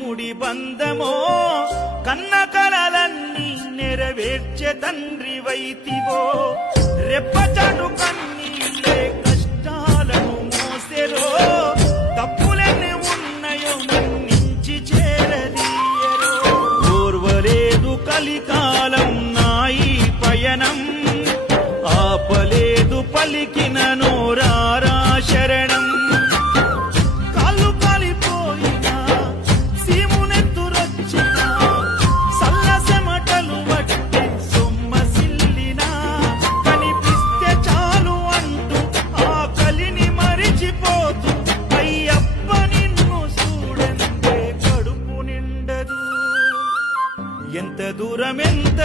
ముడి బంధమో కన్న కలలన్నీ నెరవేర్చే తండ్రి వైతివో రెప్పచాటు కన్నీళ్ళే కష్టాలను మోసెరో తప్పులెన్ని ఉన్నాయో మన్నించి చేరదీయరో ఓర్వలేదు కలికాలం నాయి పయనం ఆపలేదు పలికిన నోరారా శరణం ఎంత దూరం ఎంత